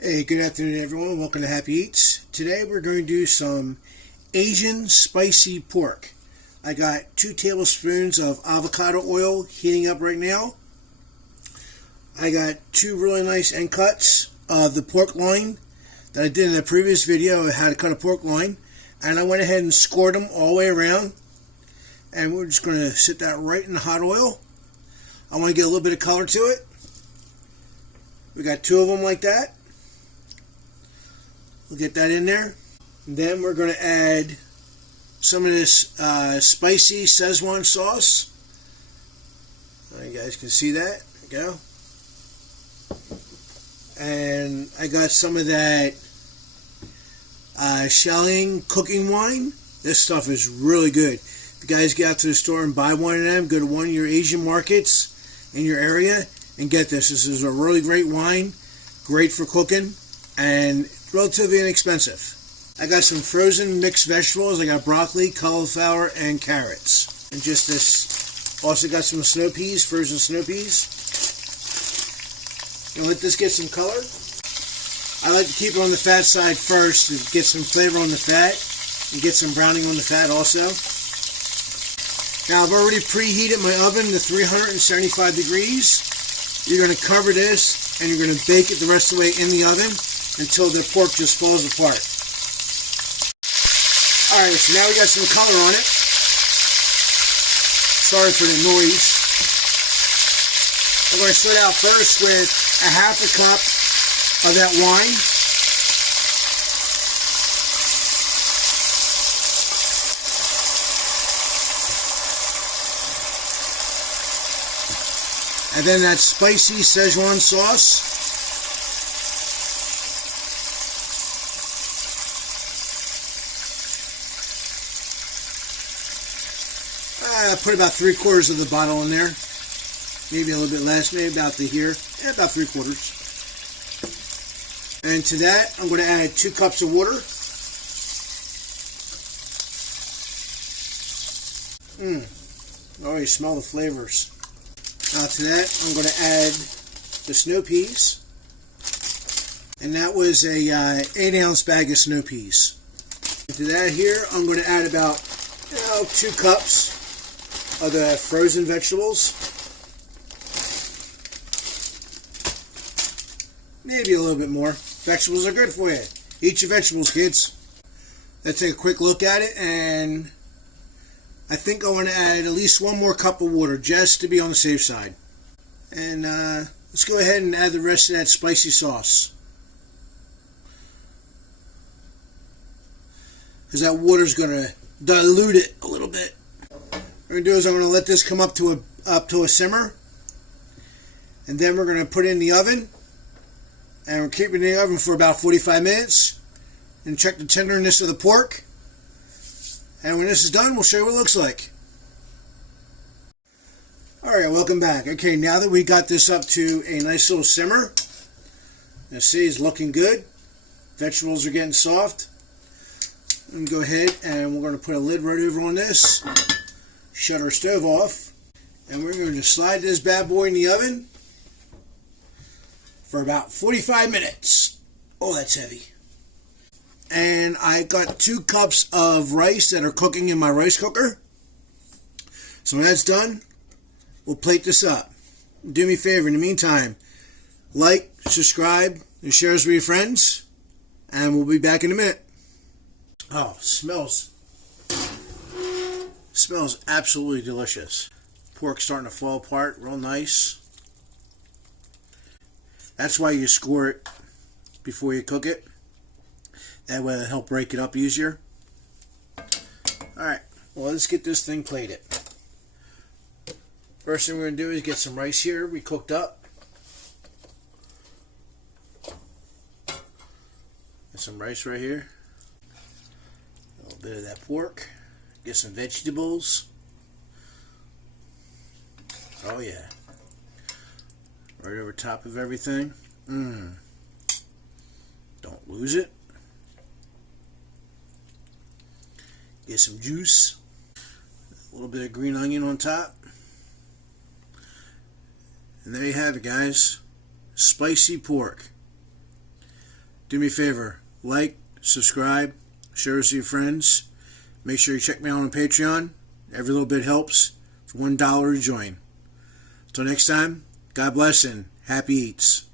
Hey, good afternoon everyone. Welcome to Happy Eats. Today we're going to do some Asian spicy pork. I got 2 tablespoons of avocado oil heating up right now. I got 2 really nice end cuts of the pork loin that I did in the previous video of how to cut a pork loin. And I went ahead and scored them all the way around. And we're just going to sit that right in the hot oil. I want to get a little bit of color to it. We got 2 of them like that. We'll get that in there. And then we're going to add some of this spicy Szechuan sauce. You guys can see that. There we go. And I got some of that Shaling cooking wine. This stuff is really good. If you guys get out to the store and buy one of them, go to one of your Asian markets in your area and get this. This is a really great wine. Great for cooking and relatively inexpensive. I got some frozen mixed vegetables. I got broccoli, cauliflower, and carrots. And just this, also got some snow peas, frozen snow peas. Gonna let this get some color. I like to keep it on the fat side first to get some flavor on the fat and get some browning on the fat also. Now I've already preheated my oven to 375 degrees. You're gonna cover this and you're gonna bake it the rest of the way in the oven until the pork just falls apart. Alright, so now we got some color on it. Sorry for the noise. I'm going to start out first with a half a cup of that wine. And then that spicy Szechuan sauce. I put about 3/4 of the bottle in there. Maybe a little bit less, maybe about to here. Yeah, about 3/4. And to that, I'm going to add 2 cups of water. I already smell the flavors. Now to that, I'm going to add the snow peas. And that was a 8-ounce bag of snow peas. And to that here, I'm going to add about 2 cups of the frozen vegetables. Maybe a little bit more. Vegetables are good for you. Eat your vegetables, kids. Let's take a quick look at it, and I think I want to add at least 1 more cup of water just to be on the safe side. And let's go ahead and add the rest of that spicy sauce. Because that water's going to dilute it a little bit. What we're going to do is I'm going to let this come up to a simmer. And then we're going to put it in the oven. And we're keeping it in the oven for about 45 minutes. And check the tenderness of the pork. And when this is done, we'll show you what it looks like. Alright, welcome back. Okay, now that we got this up to a nice little simmer, you see it's looking good. Vegetables are getting soft. I'm going to go ahead and we're going to put a lid right over on this. Shut our stove off. And we're going to slide this bad boy in the oven for about 45 minutes. Oh, that's heavy. And I got 2 cups of rice that are cooking in my rice cooker. So when that's done, we'll plate this up. Do me a favor in the meantime, like, subscribe, and share us with your friends. And we'll be back in a minute. Oh, smells absolutely delicious. Pork starting to fall apart real nice. That's why you score it before you cook it. That way it'll help break it up easier. Alright, well, let's get this thing plated. First thing we're going to do is get some rice here we cooked up. Get some rice right here. A little bit of that pork. Get some vegetables. Oh yeah. Right over top of everything. Don't lose it. Get some juice. A little bit of green onion on top. And there you have it, guys. Spicy pork. Do me a favor, like, subscribe, share this with your friends. Make sure you check me out on Patreon. Every little bit helps. It's $1 to join. Until next time, God bless and happy eats.